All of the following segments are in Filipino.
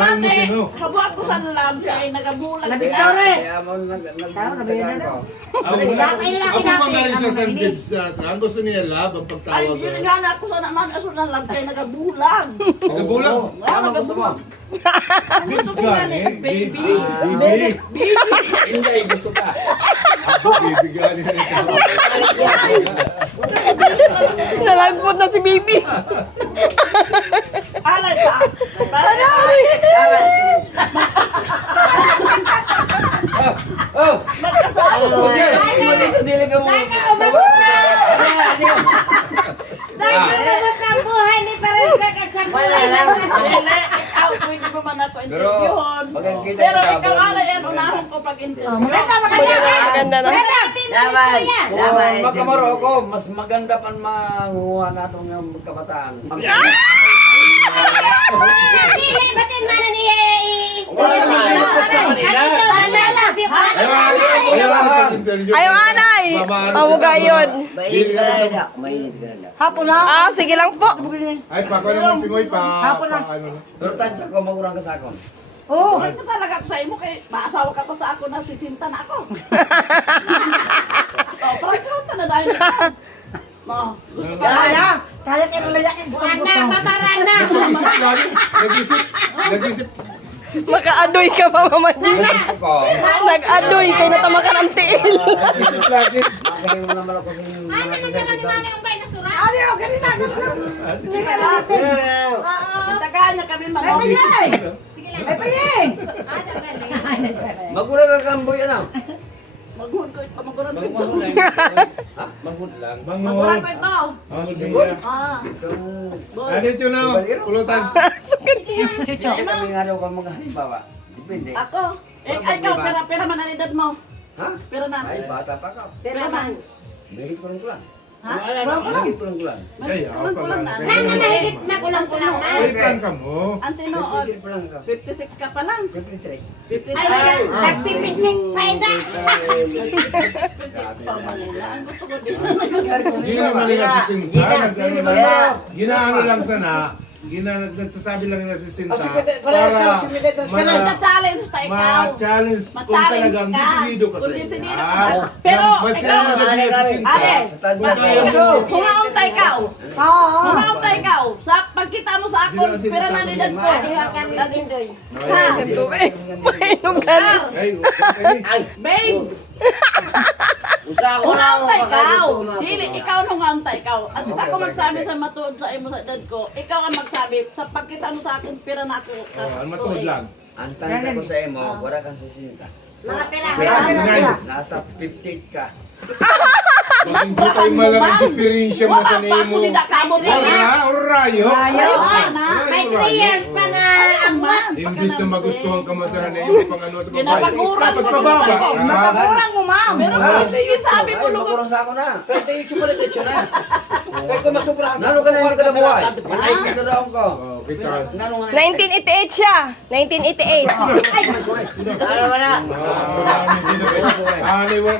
mahal mo sino? Habuat ko sa lam kay nagabulag. Nabistaw na eh. Kaya mo Tao, nabiyan na. Ako magaling sa San Gibbs natin. Ang gusto niya lab, ang Ay, pagtawag. yun nga na ako sa naman aso na lam kay nagabulag. Nagabulang? Ano gusto mo? Gibbs gani? Baby. Baby. Hindi, gusto ka. Ako, baby gani na ito. Nalagpot na si Bibi. Alay pa. Oh! Magkasama. Hindi sa dili ka mo. Nagkakabat ang buhay ni Pares na kagsangkulan. Ikaw, pwede mo man ako interviewon. Pero ikaw alay yan, unahon ko pag-interview. Maganda na. Magkamaro ako, mas maganda pa manguha na itong kabataan. Dili, batin man ni istorya sa iyo. Ayaw anay. Pamuga yun. Mainit ka na. Mainit ka na. Hapon na. Ah, sige lang po. Ay, pa ako naman Pinoy pa. Hapon na. Pero tansya ko, magurang ka sa akon. Oo. Ano talaga ako sa imo kay maasawa ka pa sa ako na sisinta na ako. Oh, parang ikaw na dahil ikaw. Oh, gusto ka Kaya, kaya kayo nalayakin sa pagbuto. Mamarana. Nag-isip lagi. Nag-isip. Makaadoy ka pa, Mama G. Gusto ko. Nag-adoy kay natamakan ang tiil. Nag-isip lagi. Makain mo naman ako sa mga kisay-kisay. Ano, ganun na. Tagaan niya kami mga Ay, payeng! Magurang ka kamboy, ano? Maghun ko ito, maguran ko ito. Maghud lang. Ha? Maghud lang. Maguran ko ito. Oh, sige. Ah, Itong... Ano yun na? Pulutan. Hindi kami nga daw kang mga halimbawa. Depende. ako. Eh, ikaw, pera man ang edad mo. Ha? Pera na. Ay, bata pa ka. Pera man. Mahigit ko lang kulang. Ha? Mahigit ko lang kulang. Ay, ako Kulang-kulang pa na. lang. mahigit na kulang-kulang na. Waitan ka mo. Ang tinood, Mahigit pa lang ka. 56 ka pa lang. 53. 53. Ay, nagpipisik pa ina. Ang gusto ko din. Hindi naman nila si Sinta. Ginaano lang sana. Nagsasabi lang nila si Sinta. Para Challenge ta ikaw. ma-challenge kung talagang disidido ka sa Kung disidido iya. ka. Pero, Mas ikaw, kaya nagbiya si Sinta. Ale, Sa tanda Kung kaya mo. kumaon ta ikaw. Oo. Kumaon ta ikaw. Sa pagkita mo sa akon, pera na ni dad ko. Ha? Mainom ka na. Ay, Babe, kumaon ta ikaw. Dili, ikaw nung ngaon ta ikaw. At ako magsabi sa matuod sa imo sa dad ko, ikaw ang magsabi sa pagkita mo sa akon, pera na ako. ano matuod lang. Ang tanda ko sa imo, wala kang sisinta. Mga pera. Nasa 58 ka. Bakit di tayo malang diferensya mo sa nemo? Wala pa ako Orayo. May 3 years pa na ang man. Imbis na magustuhan ka masahan na yung pang ano sa babae. Ginapagurang Dapat pababa. Mapakurang mo, ma'am. Pero hindi sabi mo Ay, lugar. makurang sa ako na. Kaya ko masubrahan. Nano ka na hindi ka na buhay? Ay, kitaraon ko. Oh, kita. Nano nga 1988 siya. 1988. Wala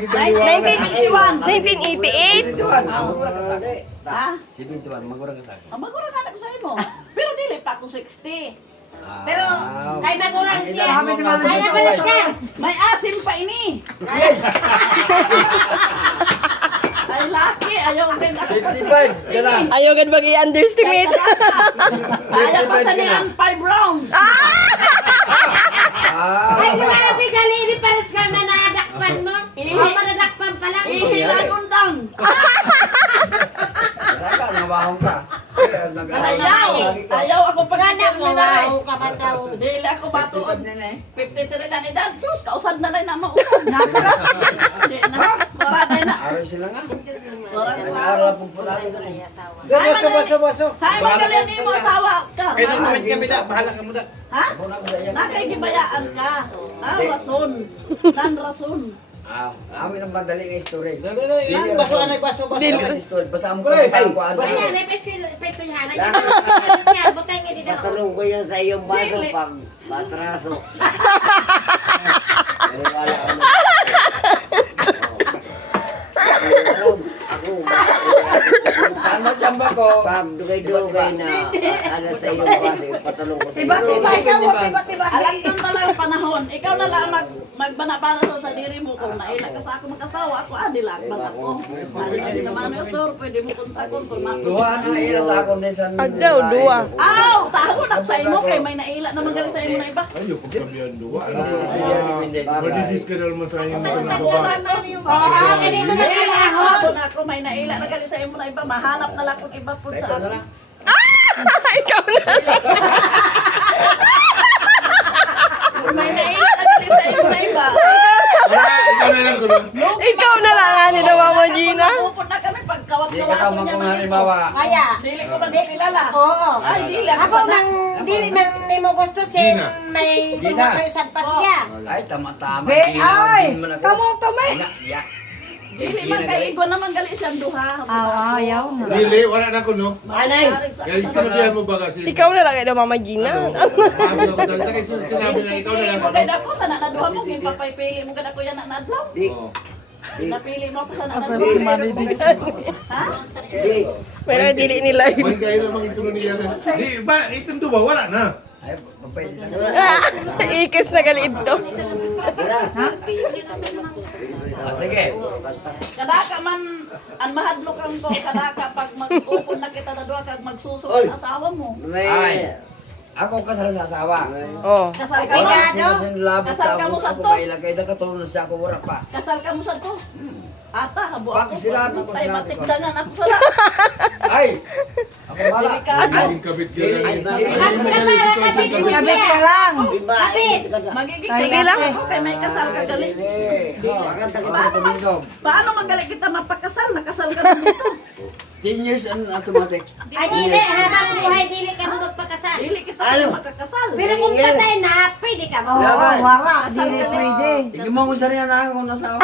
kita liwanag. 1988. 71, magurang ka sa akin. Ha? 71, magurang ka sa akin. Ang magurang anak ko sa imo. Pero dili pa ako 60. Pero, ay magurang siya. Ay, Ay, napalas ka. May asim pa ini. Ay laki, ayaw din ako. 55, yan lang. Ayaw gan bag i-underestimate. Ayaw pa sa niyan 5 rounds. Ay, wala na bigali ni Pares ka na nadakpan mo. O, manadakpan pa lang. Ihilan undang. Wala ka, nabahong ka. Kaya Ayaw ako pagkakita mo na. ka man daw. Dili ako batuod. 53 na ni Dad. Sus, kausad na rin na maunod. Di na. Wala na na. Araw sila nga. Wala na. Nag-aaral po po tayo sa kanya. Baso. Hay, magaling ni mo asawa ka. Kaya nang namin kami da, bahala ka muna. Ha? Muna ko sa iyo. Nakaigibayaan ka. Ah, rason. Nan rason. Amin ang madaling story. Ilang baso anay baso. Basta mo Uy, ka ko ano. Ayan, may pesto niya. Pares ka, butay nga dito. Tanong ko yan sa iyong baso pag matraso. Wala ka na. Ako, Ano tsamba ko? Pag dugay-dugay na ano sa iyong baso, ipatalong ko sa iyo. Tiba-tiba ikaw mo, tiba-tiba. Alam ko na lang ang panahon. Ikaw na lang magbana-bana sa diri mo kung naila ka sa ako mag-asawa ako adilakban ako. Hindi naman yung sir, pwede mo kontakon kung Duha na ila sa akong desan. Adaw, duwa. Aw, taho na sa imo kay may naila naman gali sa imo na iba. Ayo, pagsabihan duwa. Bagay. Madidis ka daw sa iyong mga Sa babae. Oo, kaya mo na kalahon. Kung ako may naila na gali sa imo na iba, mahanap na lang kung iba po sa ako. Ikaw na. Kung may naila na gali sa imo na iba. Ikaw na lang kuno. Ikaw na lang ani daw Mama Gina. Pupod na kami Di pagkawat-kawat ka tao niya mga man. halimbawa. Kaya, Dili ko man kilala. oo. Ay, dili Ako mang, dili man ni mo gusto sin Gina. may Gina. tumatayusan pa siya. Ay, tama-tama. Be, ay, kamo to may. Ya. Dili man kay igwa naman gali siyang duha. Ayaw na. Dili, wala na kuno. Anay! Kaya sinabihan mo ba kasi? Ikaw na lang daw Mama Gina. Ano? Sa kay sinabi na ikaw na lang Kung kay kuno. dako sa nanaduha mo, kay papaypili mo kada ko yan na nadlaw. Di, Oo. Napili mo ako sa nanaduha. Ha? di. Pero dili ni live. May kayo namang ito niya. Di ba, itong duwa, wala na. Ay, pwede na. Ikis na gali ito. Sige. Kadaka man, ang mahadlok ang ko, kadaka pag mag-upon na kita na duha, kag magsusunod ang asawa mo. May... Ay. Ako kasal sa asawa. Oh. Kasal ka Ay, mo? gado. Sinasinlabot Kasal ka mo sa ako to? may ilagay na katulong siya ako wala pa. Kasal ka mo sa to? Ata, habo Pag ako. sinabi ko, Tay, sinabi ko. matikdangan ako sa lahat. Ay! Ako wala. Delikado. Magiging kabit ka na. Ay, Kabit ka lang. Kabit. Magiging Sige kaya lang. ako kay may kasal ka galit. Paano magalit kita mapakasal? Nakasal ka na dito. 10 years and automatic. Ay, dili, habang buhay, dili ka mo magpakasal. Dili kita makakasal. Pero kung patay na, pwede ka mo. Laban. Kasal ka na. Tignan mo ko sa rin na ako nasa